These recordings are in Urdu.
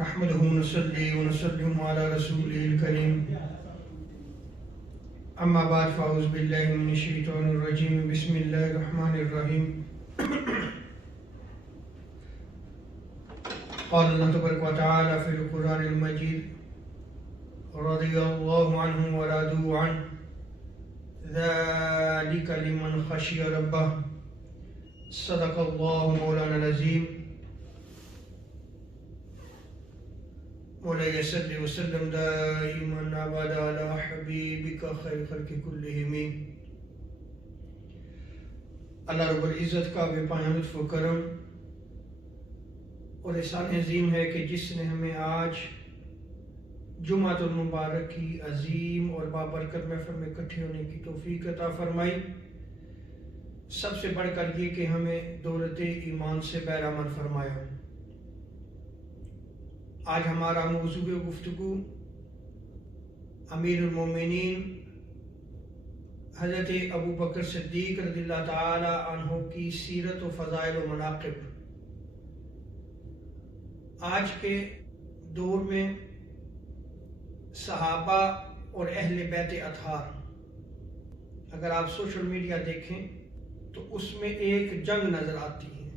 نحمده ونصلي ونسلم على رسوله الكريم أما بعد فأعوذ بالله من الشيطان الرجيم بسم الله الرحمن الرحيم قال الله تبارك وتعالى في القرآن المجيد رضي الله عنهم ورضوا عنه ذلك لمن خشي ربه صدق الله مولانا العظيم مولاي صل وسلم دائما ابدا على حبيبك خير خلق كلهم. اللہ رب العزت کا بے پناہ لطف و کرم اور احسان عظیم ہے کہ جس نے ہمیں آج جمعۃ المبارک کی عظیم اور بابرکت محفل میں اکٹھے ہونے کی توفیق عطا فرمائی. سب سے بڑھ کر یہ کہ ہمیں دولت ایمان سے بہرامند فرمایا. آج ہمارا موضوع گفتگو امیر المومنین حضرت ابو بکر صدیق رضی اللہ تعالی عنہ کی سیرت و فضائل و مناقب. آج کے دور میں صحابہ اور اہل بیت اطہار، اگر آپ سوشل میڈیا دیکھیں تو اس میں ایک جنگ نظر آتی ہے.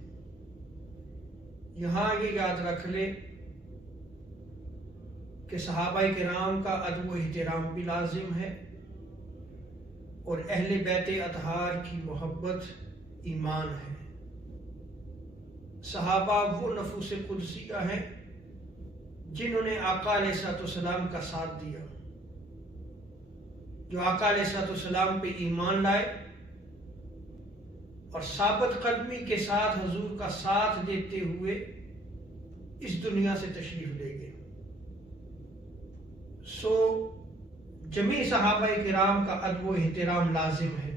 یہاں یہ یاد رکھ لے کہ صحابہ کرام کا ادب و احترام بھی لازم ہے اور اہل بیت اطہار کی محبت ایمان ہے. صحابہ وہ نفوس قدسیہ ہیں جنہوں نے آقا علیہ الصلوۃ والسلام کا ساتھ دیا، جو آقا علیہ الصلوۃ والسلام پہ ایمان لائے اور ثابت قدمی کے ساتھ حضور کا ساتھ دیتے ہوئے اس دنیا سے تشریف لے گئے. سو جمیع صحابہ کرام کا ادب و احترام لازم ہے.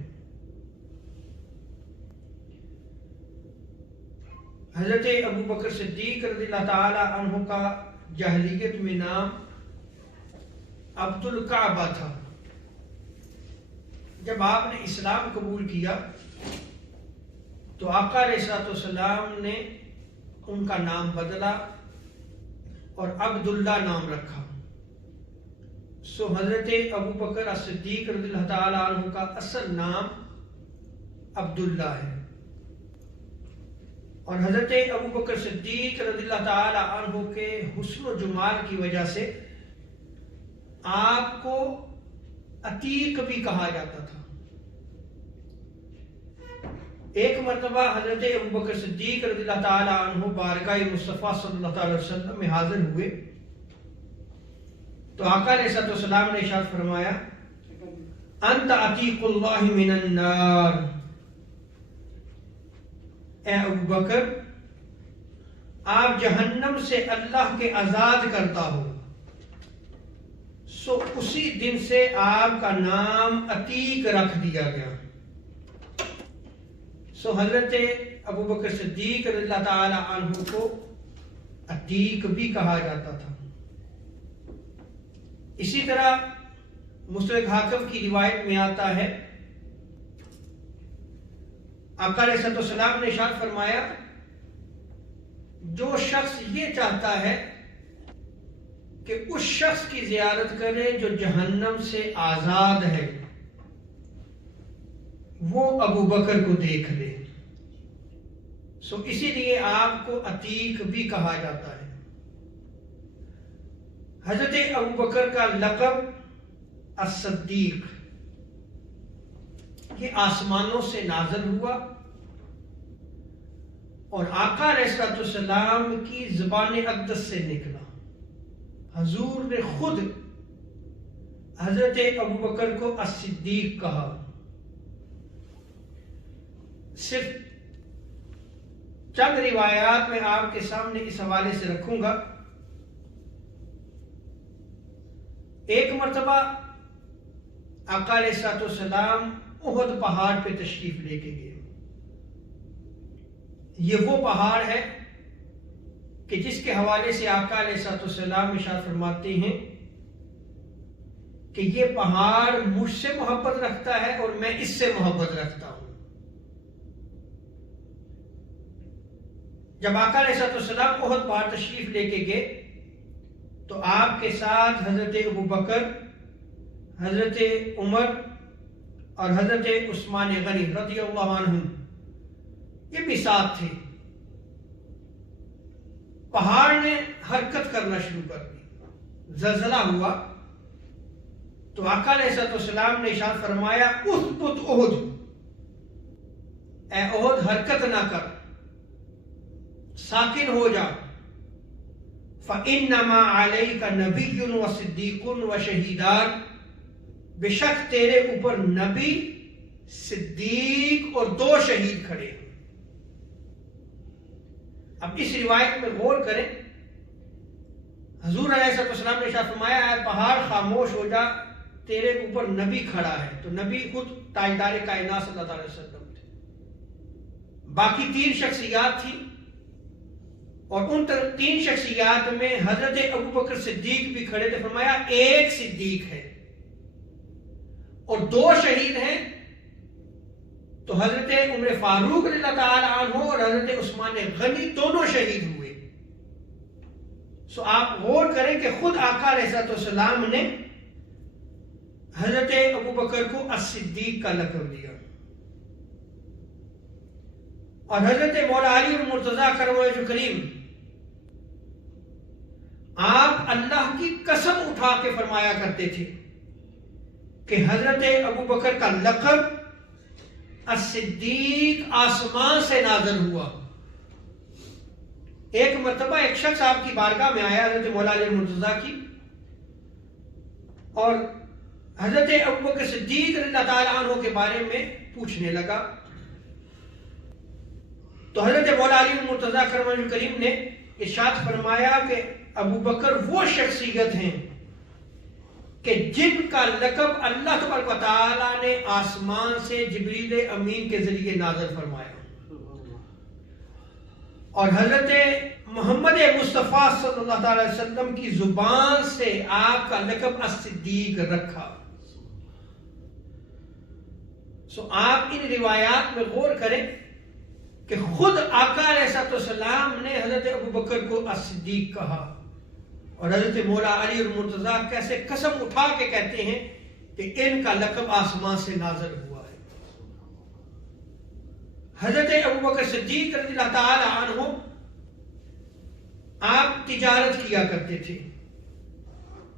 حضرت ابو بکر صدیق رضی اللہ تعالی عنہ کا جاہلیت میں نام عبد الکعبہ تھا. جب آپ نے اسلام قبول کیا تو آقا علیہ الصلوۃ والسلام نے ان کا نام بدلا اور عبداللہ نام رکھا. سو حضرت ابو بکر صدیق رضی اللہ تعالی عنہ کا اصل نام عبداللہ ہے اور حضرت ابو بکر صدیق رضی اللہ تعالی عنہ کے حسن و جمال کی وجہ سے آپ کو عتیق بھی کہا جاتا تھا. ایک مرتبہ حضرت ابو بکر صدیق رضی اللہ تعالی عنہ بارگاہ مصطفیٰ صلی اللہ علیہ وسلم میں حاضر ہوئے تو آقا علیہ الصلوۃ والسلام نے ارشاد فرمایا انت عتیق اللہ من النار. اے ابو بکر، آپ جہنم سے اللہ کے آزاد کرتا ہو. سو اسی دن سے آپ کا نام عتیق رکھ دیا گیا. سو حضرت ابو بکر صدیق رضی اللہ تعالی عنہ کو عتیق بھی کہا جاتا تھا. اسی طرح مستدرک حاکم کی روایت میں آتا ہے آقا علیہ الصلوۃ والسلام نے ارشاد فرمایا جو شخص یہ چاہتا ہے کہ اس شخص کی زیارت کرے جو جہنم سے آزاد ہے وہ ابو بکر کو دیکھ لے. سو اسی لیے آپ کو عتیق بھی کہا جاتا ہے. حضرت ابو بکر کا لقب الصدیق یہ آسمانوں سے نازل ہوا اور آقا علیہ الصلوۃ والسلام کی زبان اقدس سے نکلا. حضور نے خود حضرت ابو بکر کو الصدیق کہا. صرف چند روایات میں آپ کے سامنے اس حوالے سے رکھوں گا. ایک مرتبہ آقا علیہ الصلوۃ والسلام احد پہاڑ پہ تشریف لے کے گئے. یہ وہ پہاڑ ہے کہ جس کے حوالے سے آقا علیہ الصلوۃ والسلام ارشاد فرماتے ہیں کہ یہ پہاڑ مجھ سے محبت رکھتا ہے اور میں اس سے محبت رکھتا ہوں. جب آقا علیہ الصلوۃ والسلام احد پہاڑ تشریف لے کے گئے تو آپ کے ساتھ حضرت ابو بکر، حضرت عمر اور حضرت عثمان غنی رضی اللہ عنہم یہ بھی ساتھ تھے۔ پہاڑ نے حرکت کرنا شروع کر دی، زلزلہ ہوا تو آقا علیہ السلام نے ارشاد فرمایا اثبت احد، اے احد حرکت نہ کر، ساکن ہو جا، فَإِنَّمَا عَلَيْكَ نَبِيٌّ وَصِدِّيقٌ وَشَهِيدَانِ، بے شک تیرے اوپر نبی، صدیق اور 2 شہید کھڑے ہیں۔ اب اس روایت میں غور کریں، حضور علیہ السلام نے ارشاد فرمایا اے پہاڑ خاموش ہو جا، تیرے اوپر نبی کھڑا ہے، تو نبی خود تاجدار کائنات صلی اللہ علیہ وسلم تھے۔ باقی 3 شخصیات تھیں اور ان 3 شخصیات میں حضرت ابو بکر صدیق بھی کھڑے تھے۔ فرمایا ایک صدیق ہے اور 2 شہید ہیں، تو حضرت عمر فاروق رضی اللہ تعالی عنہ اور حضرت عثمان غنی دونوں شہید ہوئے۔ سو آپ غور کریں کہ خود آقا علیہ السلام نے حضرت ابو بکر کو الصدیق کا لقب دیا، اور حضرت مولا علی المرتضیٰ کرم وجہ کریم آپ اللہ کی قسم اٹھا کے فرمایا کرتے تھے کہ حضرت ابو بکر کا لقب الصدیق آسمان سے نازل ہوا۔ ایک مرتبہ ایک شخص آپ کی بارگاہ میں آیا حضرت مولا علی المرتضیٰ کی، اور حضرت ابو بکر صدیق رضی اللہ تعالیٰ عنہ کے بارے میں پوچھنے لگا، تو حضرت مولا علی المرتضیٰ کرم وجہ کریم نے ارشاد فرمایا کہ ابو بکر وہ شخصیت ہیں کہ جن کا لقب اللہ تبارک و تعالیٰ نے آسمان سے جبریل امین کے ذریعے نازل فرمایا، اور حضرت محمد مصطفیٰ صلی اللہ علیہ وسلم کی زبان سے آپ کا لقب الصدیق رکھا۔ سو آپ ان روایات میں غور کریں کہ خود آقا علیہ السلام نے حضرت ابو بکر کو الصدیق کہا، اور حضرت مولا علی المرتضیٰ کیسے قسم اٹھا کے کہتے ہیں کہ ان کا لقب آسمان سے نازل ہوا ہے۔ حضرت ابو بکر صدیق رضی اللہ تعالی عنہ آپ تجارت کیا کرتے تھے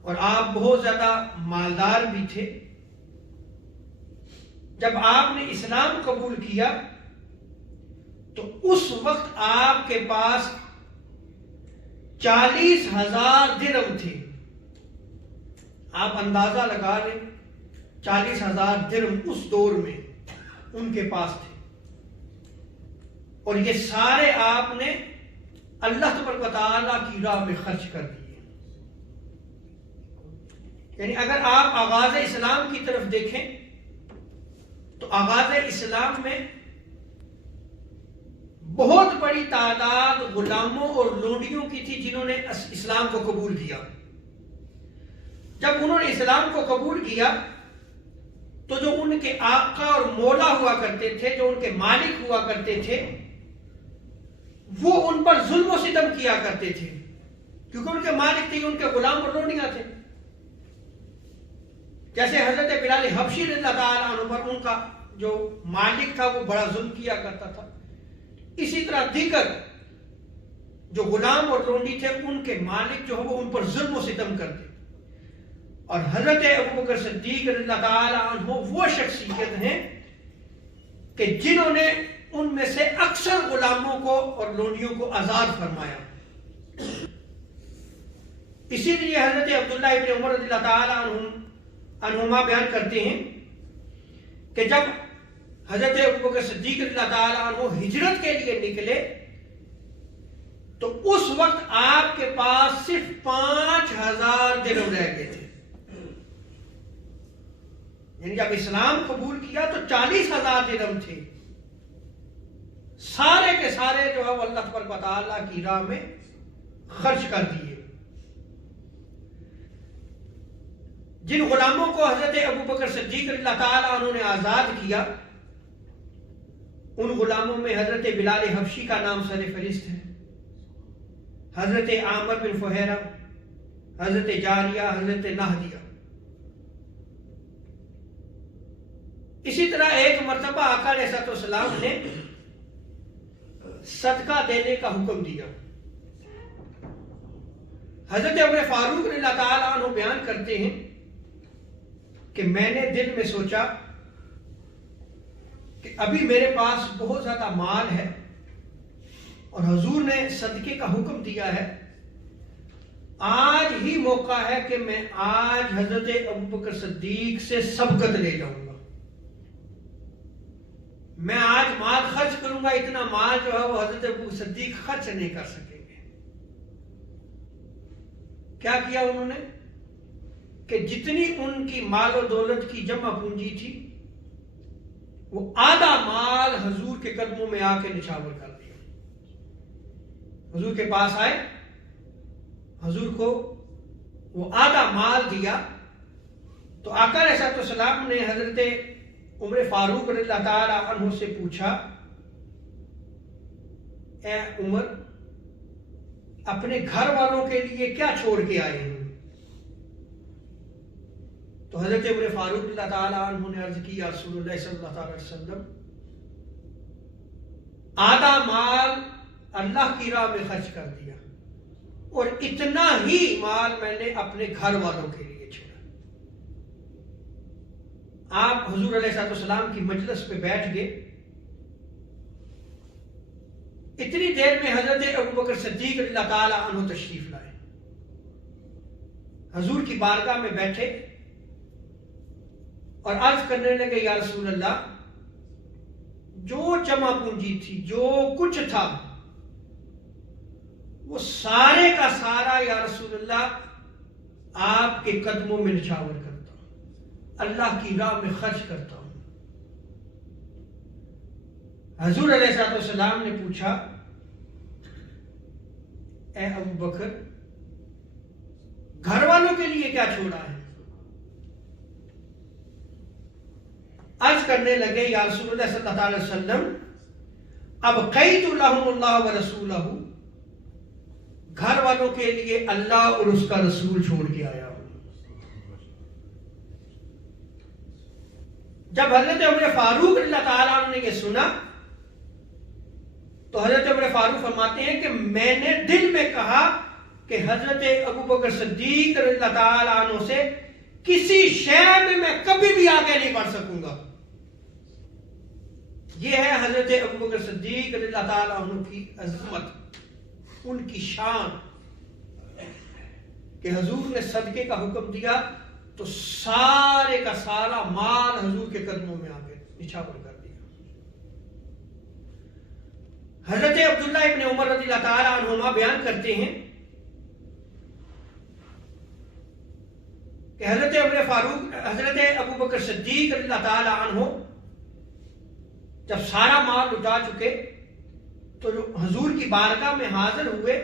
اور آپ بہت زیادہ مالدار بھی تھے۔ جب آپ نے اسلام قبول کیا تو اس وقت آپ کے پاس 40,000 درہم تھے۔ آپ اندازہ لگا لیں 40,000 درہم اس دور میں ان کے پاس تھے، اور یہ سارے آپ نے اللہ تبارک و تعالیٰ کی راہ میں خرچ کر دیے۔ یعنی اگر آپ آغاز اسلام کی طرف دیکھیں تو آغاز اسلام میں بہت بڑی تعداد غلاموں اور لونڈیوں کی تھی جنہوں نے اسلام کو قبول کیا۔ جب انہوں نے اسلام کو قبول کیا تو جو ان کے آقا اور مولا ہوا کرتے تھے، جو ان کے مالک ہوا کرتے تھے، وہ ان پر ظلم و ستم کیا کرتے تھے، کیونکہ ان کے مالک تھے، ان کے غلام اور لونڈیاں تھے۔ جیسے حضرت بلال حبشی رضی اللہ تعالیٰ عنہ پر ان کا جو مالک تھا وہ بڑا ظلم کیا کرتا تھا، اسی طرح دیگر جو غلام اور لونڈی تھے ان کے مالک جو ہے وہ ان پر ظلم و ستم کرتے۔ اور حضرت ابو بکر صدیق رضی اللہ تعالیٰ عنہ وہ شخصیت ہیں کہ جنہوں نے ان میں سے اکثر غلاموں کو اور لونڈیوں کو آزاد فرمایا۔ اسی لیے حضرت عبداللہ ابن عمر رضی اللہ تعالیٰ عنہما بیان کرتے ہیں کہ جب حضرت ابو بکر صدیق رضی اللہ تعالیٰ عنہ ہجرت کے لیے نکلے تو اس وقت آپ کے پاس صرف 5,000 درہم رہ گئے تھے۔ یعنی جب اسلام قبول کیا تو 40,000 درہم تھے، سارے کے سارے جو ہے وہ اللہ تبارک و تعالیٰ کی راہ میں خرچ کر دیے۔ جن غلاموں کو حضرت ابو بکر صدیق رضی اللہ تعالیٰ عنہ نے آزاد کیا ان غلاموں میں حضرت بلال حبشی کا نام سر فہرست ہے، حضرت عامر بن فہیرہ، حضرت جاریہ، حضرت نہدیہ. اسی طرح ایک مرتبہ آقا علیہ الصلوۃ والسلام نے صدقہ دینے کا حکم دیا. حضرت عمر فاروق رضی اللہ تعالیٰ عنہ بیان کرتے ہیں کہ میں نے دل میں سوچا کہ ابھی میرے پاس بہت زیادہ مال ہے اور حضور نے صدقے کا حکم دیا ہے، آج ہی موقع ہے کہ میں آج حضرت ابوبکر صدیق سے سبقت لے جاؤں گا. میں آج مال خرچ کروں گا، اتنا مال جو ہے وہ حضرت ابوبکر صدیق خرچ نہیں کر سکیں گے. کیا کیا انہوں نے کہ جتنی ان کی مال و دولت کی جمع پونجی تھی وہ آدھا مال حضور کے قدموں میں آ کے نچھاور کر دیا. حضور کے پاس آئے، حضور کو وہ آدھا مال دیا تو آقا علیہ الصلوۃ والسلام نے حضرت عمر فاروق رضی اللہ تعالی عنہ سے پوچھا، اے عمر، اپنے گھر والوں کے لیے کیا چھوڑ کے آئے ہیں؟ تو حضرت عمر فاروق رضی اللہ تعالی عنہ نے عرض کی، یا رسول اللہ صلی اللہ علیہ وسلم، آدھا مال اللہ کی راہ میں خرچ کر دیا اور اتنا ہی مال میں نے اپنے گھر والوں کے لیے چھوڑا. آپ حضور علیہ الصلوۃ والسلام کی مجلس پہ بیٹھ گئے. اتنی دیر میں حضرت ابوبکر صدیق رضی اللہ تعالی عنہ تشریف لائے، حضور کی بارگاہ میں بیٹھے اور عرض کرنے لگے، یا رسول اللہ، جو جمع پونجی تھی، جو کچھ تھا، وہ سارے کا سارا یا رسول اللہ آپ کے قدموں میں نچھاور کرتا ہوں، اللہ کی راہ میں خرچ کرتا ہوں. حضور علیہ الصلوۃ والسلام نے پوچھا، اے ابو بکر، گھر والوں کے لیے کیا چھوڑا ہے؟ عرض کرنے لگے، یا رسول اللہ صلی اللہ علیہ وسلم، ابقیت لهم اللہ ورسولہ، گھر والوں کے لیے اللہ اور اس کا رسول چھوڑ کے آیا ہوں. جب حضرت عمر فاروق رضی اللہ تعالیٰ عنہ نے یہ سنا تو حضرت عمر فاروق فرماتے ہیں کہ میں نے دل میں کہا کہ حضرت ابوبکر صدیق رضی اللہ تعالیٰ عنہ سے کسی شے میں کبھی بھی آگے نہیں بڑھ سکوں گا. یہ ہے حضرت ابوبکر صدیق رضی اللہ تعالیٰ عنہ کی عظمت، ان کی شان، کہ حضور نے صدقے کا حکم دیا تو سارے کا سارا مال حضور کے قدموں میں آ کے نچھاور کر دیا. حضرت عبداللہ ابن عمر رضی اللہ تعالیٰ عنہما بیان کرتے ہیں کہ حضرت ابوبکر صدیق رضی اللہ تعالیٰ عنہ جب سارا مال لٹا چکے تو جو حضور کی بارگاہ میں حاضر ہوئے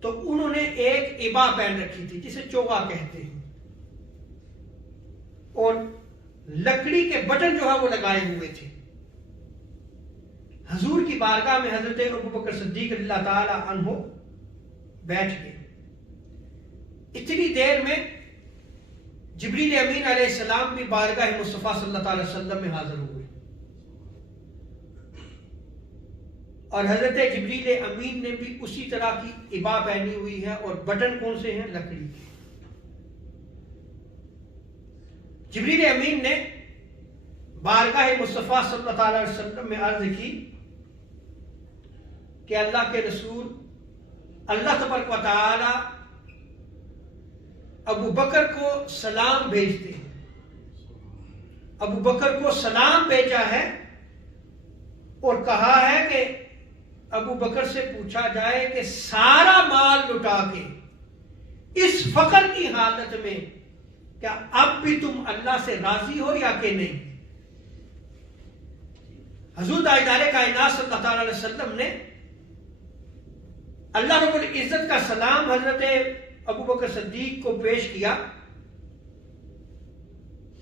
تو انہوں نے ایک عبا پہن رکھی تھی جسے چوغا کہتے ہیں، اور لکڑی کے بٹن جو ہے وہ لگائے ہوئے تھے. حضور کی بارگاہ میں حضرت ابوبکر صدیق رضی اللہ تعالی عنہ بیٹھ گئے. اتنی دیر میں جبریل امین علیہ السلام بھی بارگاہ مصطفیٰ صلی اللہ علیہ وسلم میں حاضر ہوئے، اور حضرت جبریل امین نے بھی اسی طرح کی عبا پہنی ہوئی ہے، اور بٹن کون سے ہیں؟ لکڑی کے. جبریل امین نے بارگاہ مصطفیٰ صلی اللہ علیہ وسلم میں عرض کی کہ اللہ کے رسول، اللہ تبارک و تعالی ابو بکر کو سلام بھیجتے ہیں. ابو بکر کو سلام بھیجا ہے اور کہا ہے کہ ابو بکر سے پوچھا جائے کہ سارا مال لٹا کے اس فقر کی حالت میں کیا اب بھی تم اللہ سے راضی ہو یا کہ نہیں؟ حضور تاجدار کائنات صلی اللہ علیہ وسلم نے اللہ رب العزت کا سلام حضرت ابو بکر صدیق کو پیش کیا،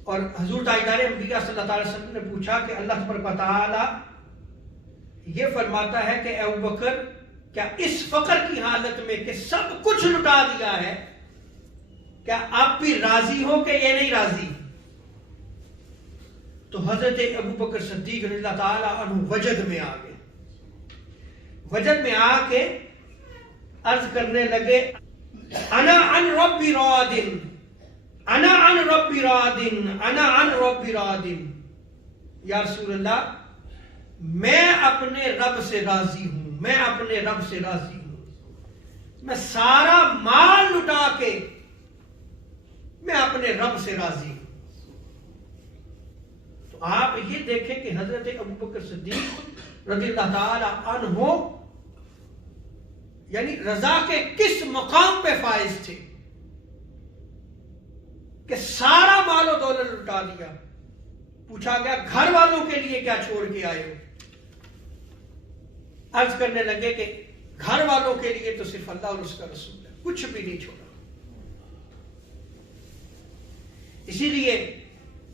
اور حضور تاجدار انبیاء صلی اللہ علیہ وسلم نے پوچھا کہ اللہ تبارک و تعالی یہ فرماتا ہے کہ ابو بکر کیا اس فقر کی حالت میں کہ سب کچھ لٹا دیا ہے کیا آپ بھی راضی ہو کہ یہ نہیں راضی؟ تو حضرت ابو بکر صدیق رضی اللہ تعالی عنہ وجد میں آ گئے. وجد میں آ کے عرض کرنے لگے انا عن ربی رادن، انا عن ربی رادن، انا عن ربی رادن. یا رسول اللہ میں اپنے رب سے راضی ہوں، میں اپنے رب سے راضی ہوں، میں سارا مال لٹا کے میں اپنے رب سے راضی ہوں. تو آپ یہ دیکھیں کہ حضرت ابو بکر صدیق رضی اللہ تعالی عنہ یعنی رضا کے کس مقام پہ فائز تھے کہ سارا مال و دولت لٹا دیا. پوچھا گیا گھر والوں کے لیے کیا چھوڑ کے آئے ہو؟ عرض کرنے لگے کہ گھر والوں کے لیے تو صرف اللہ اور اس کا رسول ہے، کچھ بھی نہیں چھوڑا. اسی لیے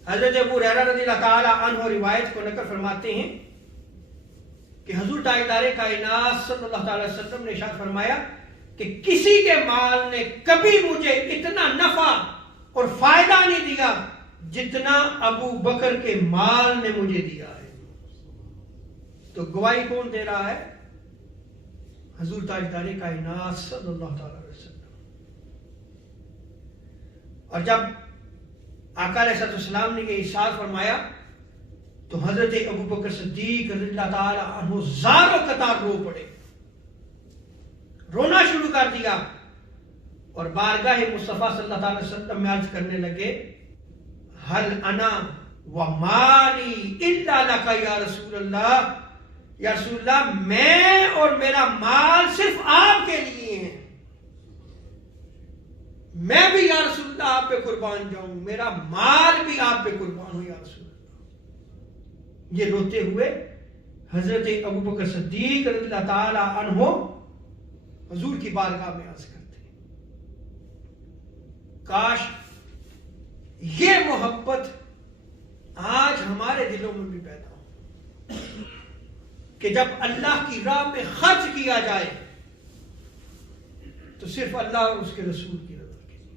حضرت ابو ہریرہ رضی اللہ تعالی عنہ روایت کو نقل فرماتے ہیں کہ حضور تاجدار کائنات صلی اللہ تعالی وسلم نے ارشاد فرمایا کہ کسی کے مال نے کبھی مجھے اتنا نفع اور فائدہ نہیں دیا جتنا ابو بکر کے مال نے مجھے دیا ہے. تو گواہی کون دے رہا ہے؟ حضور تاجدار کائنات صلی اللہ تعالی وسلم. اور جب آقا علیہ السلام نے یہ ارشاد فرمایا تو حضرت ابو بکر صدیق رضی اللہ تعالی عنہ زار و قطار رو پڑے، رونا شروع کر دیا اور بارگاہ مصطفیٰ صلی اللہ تعالی وسلم میں عرض کرنے لگے حل انا ومالی الا لک یا رسول اللہ. یا رسول اللہ میں اور میرا مال صرف آپ کے لیے ہیں، میں بھی یا رسول اللہ آپ پہ قربان جاؤں، میرا مال بھی آپ پہ قربان ہو یا رسول اللہ. یہ روتے ہوئے حضرت ابو بکر صدیق رضی اللہ تعالی عنہ حضور کی بارگاہ میں عرض کرتے ہیں کاش یہ محبت آج ہمارے دلوں میں بھی پیدا ہو کہ جب اللہ کی راہ میں خرچ کیا جائے تو صرف اللہ اور اس کے رسول کی رضا کے لیے،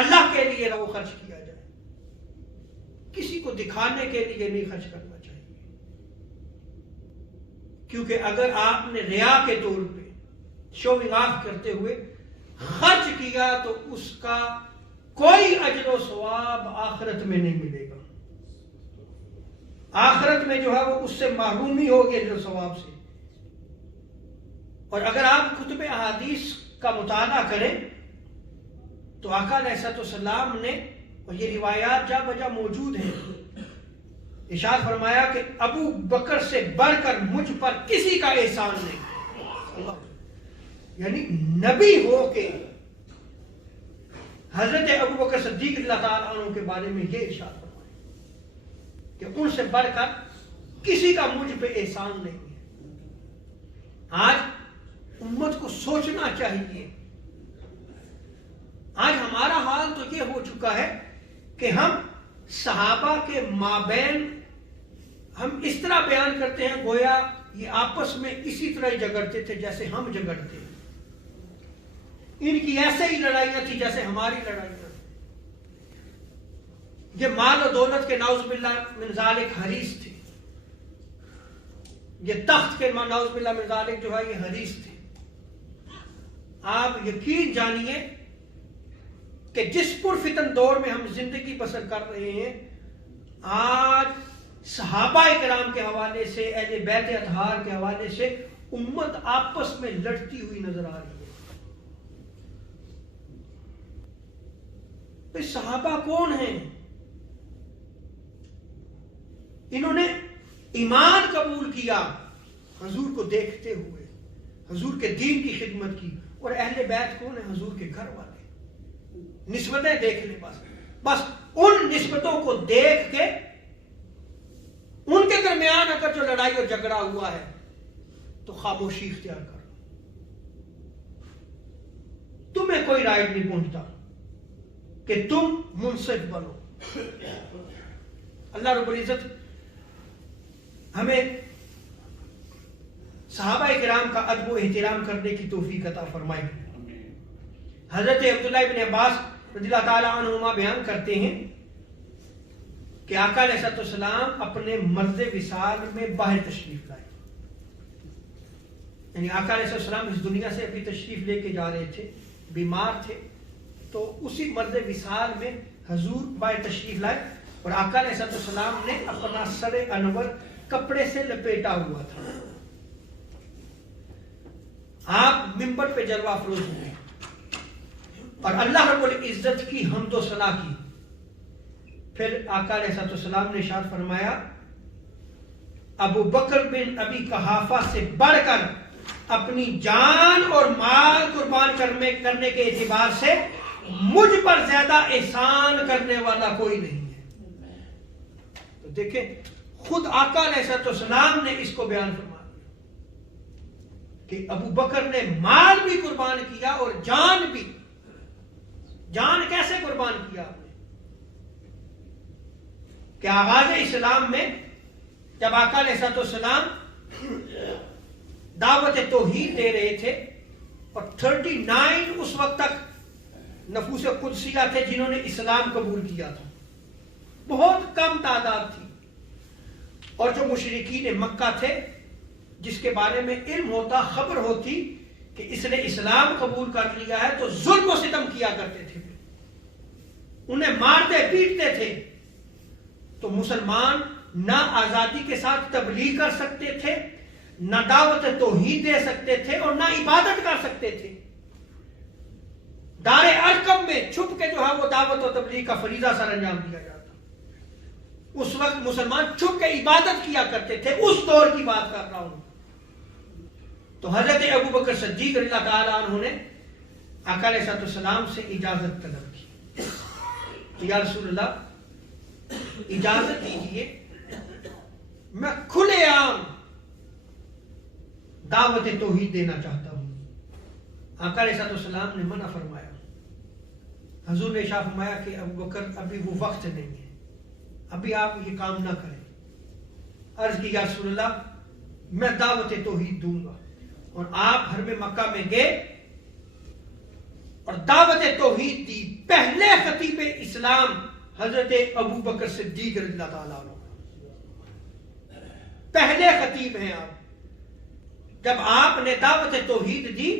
اللہ کے لیے وہ خرچ کیا جائے، کسی کو دکھانے کے لیے نہیں خرچ کرنا چاہیے. کیونکہ اگر آپ نے ریا کے طور پہ شوونگ آف کرتے ہوئے خرچ کیا تو اس کا کوئی اجر و ثواب آخرت میں نہیں ملے گا. آخرت میں جو ہے وہ اس سے محرومی ہوگی اجر و ثواب سے. اور اگر آپ کتب احادیث کا مطالعہ کریں تو آقا علیہ السلام نے، اور یہ روایات جا بجا موجود ہیں، ارشاد فرمایا کہ ابو بکر سے بڑھ کر مجھ پر کسی کا احسان نہیں. یعنی نبی ہو کے حضرت ابو بکر صدیق رضی اللہ تعالیٰ عنہ کے بارے میں یہ ارشاد فرمایا کہ ان سے بڑھ کر کسی کا مجھ پہ احسان نہیں ہے. آج امت کو سوچنا چاہیے. آج ہمارا حال تو یہ ہو چکا ہے کہ ہم صحابہ کے مابین ہم اس طرح بیان کرتے ہیں گویا یہ آپس میں اسی طرح ہی جھگڑتے تھے جیسے ہم جھگڑتے ہیں. ان کی ایسے ہی لڑائیاں تھی جیسے ہماری لڑائیاں تھی. یہ مال و دولت کے نعوذ باللہ من ذالک حریص تھے، یہ تخت کے نعوذ باللہ من ذالک جو ہے یہ حریص تھے. آپ یقین جانیے کہ جس پرفتن دور میں ہم زندگی بسر کر رہے ہیں، آج صحابہ کرام کے حوالے سے، اہل بیت اطہار کے حوالے سے امت آپس میں لڑتی ہوئی نظر آ رہی ہے. تو صحابہ کون ہیں؟ انہوں نے ایمان قبول کیا حضور کو دیکھتے ہوئے، حضور کے دین کی خدمت کی. اور اہل بیت کون ہیں؟ حضور کے گھر والے. نسبتیں دیکھ لیں، بس ان نسبتوں کو دیکھ کے ان کے درمیان اگر جو لڑائی اور جھگڑا ہوا ہے تو خاموشی اختیار کرو. تمہیں کوئی رائٹ نہیں پہنچتا کہ تم منصف بنو. اللہ رب العزت ہمیں صحابہ کرام کا ادب و احترام کرنے کی توفیق عطا فرمائے. حضرت عبداللہ ابن عباس رضی اللہ تعالیٰ عنہما بیان کرتے ہیں کہ آقا علیہ السلام اپنے مرض وصال میں باہر تشریف لائے، یعنی آقا علیہ السلام اس دنیا سے اپنی تشریف لے کے جا رہے تھے، بیمار تھے، تو اسی مرض وصال میں حضور باہر تشریف لائے اور آقا علیہ السلام نے اپنا سر انور کپڑے سے لپیٹا ہوا تھا. آپ منبر پہ جلوہ افروز ہوئے اور اللہ رب العزت کی حمد و ثنا کی. پھر آقا علیہ السلام نے ارشاد فرمایا ابو بکر بن ابی قحافہ سے بڑھ کر اپنی جان اور مال قربان کرنے کے اعتبار سے مجھ پر زیادہ احسان کرنے والا کوئی نہیں ہے. تو دیکھیں خود آقا علیہ السلام نے اس کو بیان فرما دیا کہ ابو بکر نے مال بھی قربان کیا اور جان بھی. جان کیسے قربان کیا آپ نے کہ آغاز اسلام میں جب آقا علیہ السلام دعوت توحید دے رہے تھے اور 39 اس وقت تک نفوس قدسیہ تھے جنہوں نے اسلام قبول کیا تھا، بہت کم تعداد تھی. اور جو مشرکین مکہ تھے جس کے بارے میں علم ہوتا، خبر ہوتی کہ اس نے اسلام قبول کر لیا ہے تو ظلم و ستم کیا کرتے تھے، انہیں مارتے پیٹتے تھے. تو مسلمان نہ آزادی کے ساتھ تبلیغ کر سکتے تھے، نہ دعوت توحید دے سکتے تھے اور نہ عبادت کر سکتے تھے. دار ارقم میں چھپ کے جو ہے وہ دعوت و تبلیغ کا فریضہ سر انجام دیا جاتا. اس وقت مسلمان چھپ کے عبادت کیا کرتے تھے، اس دور کی بات کر رہا ہوں. تو حضرت ابو بکر صدیق رضی اللہ تعالیٰ عنہ نے آقا علیہ السلام سے اجازت طلب کی. یا رسول اللہ اجازت دیجیے، میں کھلے عام دعوت توحید دینا چاہتا ہوں. آقا علیہ السلام نے منع فرمایا. حضور نے ارشاد فرمایا کہ ابو بکر ابھی وہ وقت نہیں ہے، ابھی آپ یہ کام نہ کریں. عرض کی یا رسول اللہ میں دعوت توحید دوں گا. اور آپ حرم مکہ میں گئے اور دعوت توحید دی. پہلے خطیب اسلام حضرت ابو بکر صدیق رضی اللہ تعالیٰ عنہ پہلے خطیب ہیں آپ. جب آپ نے دعوت توحید دی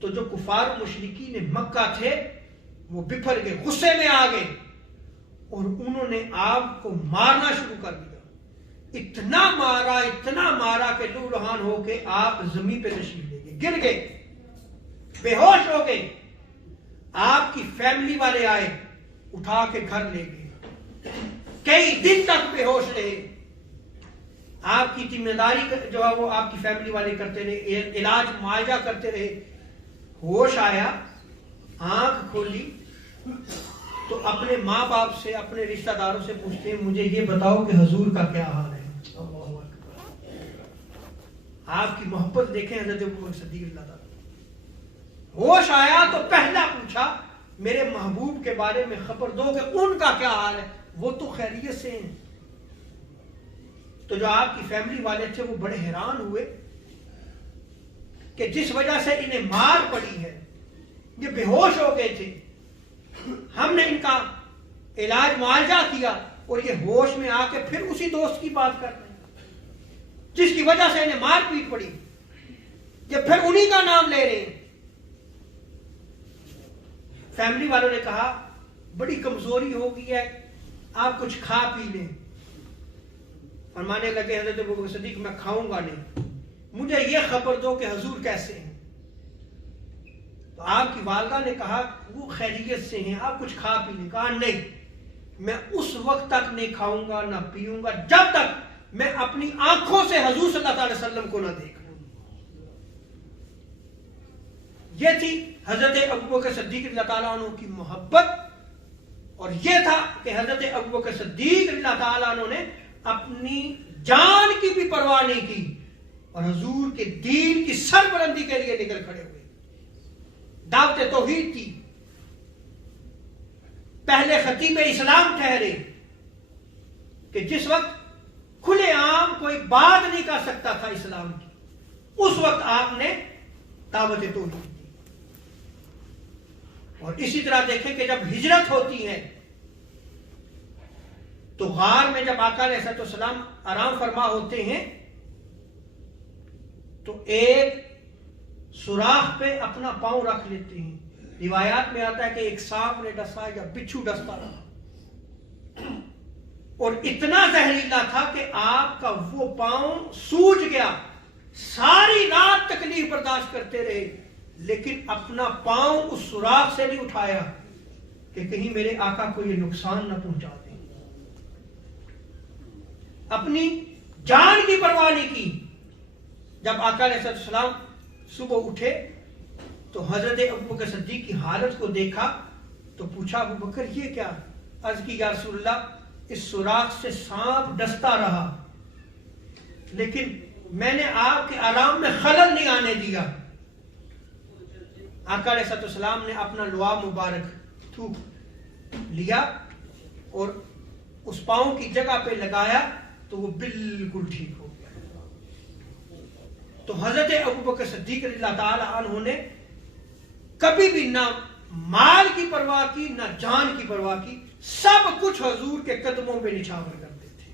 تو جو کفار و مشرکین مکہ تھے وہ بپھر گئے، غصے میں آ گئے اور انہوں نے آپ کو مارنا شروع کر دیا. اتنا مارا کہ لہولہان ہو کے آپ زمین پہ تشریف لے گئے، گر گئے، بے ہوش ہو گئے. آپ کی فیملی والے آئے، اٹھا کے گھر لے گئے، کئی دن تک بے ہوش رہے. آپ کی ذمہ داری جو ہے وہ آپ کی فیملی والے کرتے رہے، علاج معالجہ کرتے رہے. ہوش آیا، آنکھ کھولی تو اپنے ماں باپ سے، اپنے رشتہ داروں سے پوچھتے ہیں مجھے یہ بتاؤ کہ حضور کا کیا حال ہے. آپ کی محبت دیکھیں حضرت ابو بکر صدیق اللہ تعالیٰ. ہوش آیا تو پہلا پوچھا میرے محبوب کے بارے میں خبر دو کہ ان کا کیا حال ہے، وہ تو خیریت سے ہیں. تو جو آپ کی فیملی والے تھے وہ بڑے حیران ہوئے کہ جس وجہ سے انہیں مار پڑی ہے، یہ بے ہوش ہو گئے تھے، ہم نے ان کا علاج معالجہ کیا اور یہ ہوش میں آ کے پھر اسی دوست کی بات کر رہے ہیں جس کی وجہ سے انہیں مار پیٹ پڑی، یہ پھر انہی کا نام لے رہے ہیں. فیملی والوں نے کہا بڑی کمزوری ہو گئی ہے، آپ کچھ کھا پی لیں. فرمانے لگے حضرت ابو بکر صدیق میں کھاؤں گا نہیں، مجھے یہ خبر دو کہ حضور کیسے ہیں. تو آپ کی والدہ نے کہا وہ خیریت سے ہیں، آپ کچھ کھا پی لیں. کہا نہیں، میں اس وقت تک نہیں کھاؤں گا نہ پیوں گا جب تک میں اپنی آنکھوں سے حضور صلی اللہ علیہ وسلم کو نہ دیکھ لوں. یہ تھی حضرت ابو بکر صدیق رضی اللہ تعالیٰ عنہ کی محبت، اور یہ تھا کہ حضرت ابو بکر صدیق رضی اللہ تعالیٰ عنہ نے اپنی جان کی بھی پرواہ نہیں کی اور حضور کے دین کی سربلندی کے لیے نکل کھڑے ہوئے. دعوت توحید کی پہلے خطیب اسلام ٹھہرے کہ جس وقت کھلے عام کوئی بات نہیں کر سکتا تھا اسلام کی، اس وقت آپ نے دعوت توحید دی. اور اسی طرح دیکھیں کہ جب ہجرت ہوتی ہے تو غار میں جب آقا علیہ السلام آرام فرما ہوتے ہیں تو ایک سوراخ پہ اپنا پاؤں رکھ لیتے ہیں. روایات میں آتا ہے کہ ایک سانپ نے ڈسا یا بچھو ڈستا رہا اور اتنا زہریلا تھا کہ آپ کا وہ پاؤں سوج گیا. ساری رات تکلیف برداشت کرتے رہے لیکن اپنا پاؤں اس سوراخ سے نہیں اٹھایا کہ کہیں میرے آقا کو یہ نقصان نہ پہنچا دیں. اپنی جان کی پرواہ نہیں کی. جب آقا علیہ السلام صبح اٹھے تو حضرت ابوبکر صدیق کی حالت کو دیکھا تو پوچھا ابوبکر یہ کیا؟ عرض کی یا رسول اللہ اس سوراخ سے سانپ ڈستا رہا لیکن میں نے آپ کے آرام میں خلل نہیں آنے دیا. آقا علیہ السلام نے اپنا لعاب مبارک تھوک لیا اور اس پاؤں کی جگہ پہ لگایا تو وہ بالکل ٹھیک ہو گیا. تو حضرت ابوبکر صدیق رضی اللہ تعالی عنہ نے کبھی بھی نہ مال کی پرواہ کی نہ جان کی پرواہ کی. سب کچھ حضور کے قدموں پہ نچھاور کرتے تھے.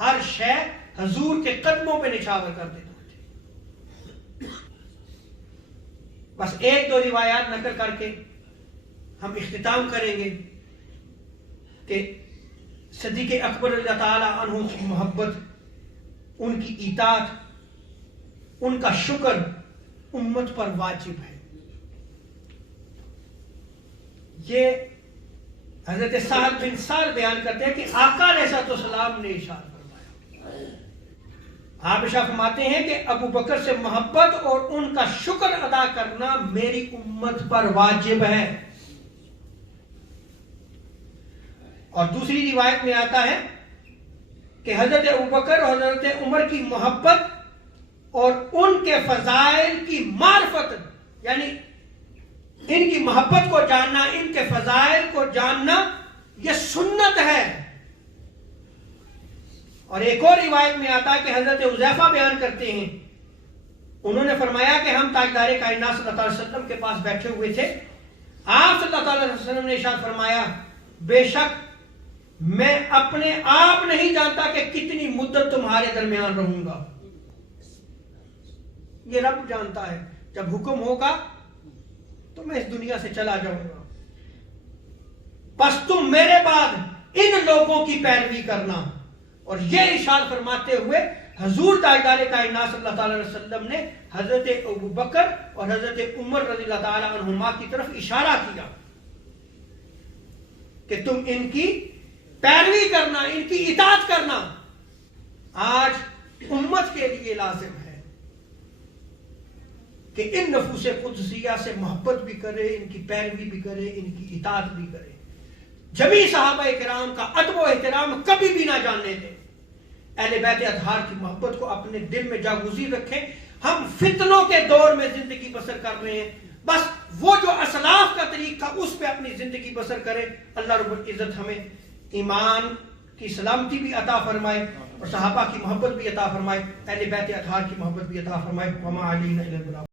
ہر شے حضور کے قدموں پہ نچھاور کر دیتے تھے. بس ایک دو روایات نقل کر کے ہم اختتام کریں گے کہ صدیق اکبر رضی اللہ تعالی عنہ کی محبت، ان کی اطاعت، ان کا شکر امت پر واجب ہے. یہ حضرت سعد بن سعد بیان کرتے ہیں کہ آقا علیہ السلام نے ارشاد فرمایا. آپ ارشاد فرماتے ہیں کہ ابو بکر سے محبت اور ان کا شکر ادا کرنا میری امت پر واجب ہے. اور دوسری روایت میں آتا ہے کہ حضرت ابوبکر اور حضرت عمر کی محبت اور ان کے فضائل کی معرفت، یعنی ان کی محبت کو جاننا، ان کے فضائل کو جاننا یہ سنت ہے. اور ایک اور روایت میں آتا ہے کہ حضرت حذیفہ بیان کرتے ہیں، انہوں نے فرمایا کہ ہم تاجدار کائنات صلی اللہ علیہ وسلم کے پاس بیٹھے ہوئے تھے. آپ صلی اللہ علیہ وسلم نے ارشاد فرمایا بے شک میں اپنے آپ نہیں جانتا کہ کتنی مدت تمہارے درمیان رہوں گا، یہ رب جانتا ہے. جب حکم ہوگا تو میں اس دنیا سے چلا جاؤں گا، بس تم میرے بعد ان لوگوں کی پیروی کرنا. اور یہ ارشاد فرماتے ہوئے حضور تاجدار کائنات صلی اللہ علیہ وسلم نے حضرت ابوبکر اور حضرت عمر رضی اللہ تعالی عنہما کی طرف اشارہ کیا کہ تم ان کی پیروی کرنا، ان کی اطاعت کرنا آج امت کے لیے لازم ہے کہ ان نفوس قدسیہ سے محبت بھی کرے، ان کی پیروی بھی کرے، ان کی اطاعت بھی کرے. جبھی صحابہ کرام کا ادب و احترام کبھی بھی نہ جاننے دیں. اہل بیت اطہار کی محبت کو اپنے دل میں جاگزین رکھیں. ہم فتنوں کے دور میں زندگی بسر کر رہے ہیں، بس وہ جو اسلاف کا طریقہ اس پہ اپنی زندگی بسر کریں. اللہ رب العزت ہمیں ایمان کی سلامتی بھی عطا فرمائے اور صحابہ کی محبت بھی عطا فرمائے، اہل بیت اطہار کی محبت بھی عطا فرمائے. وما علینا الا البلاغ.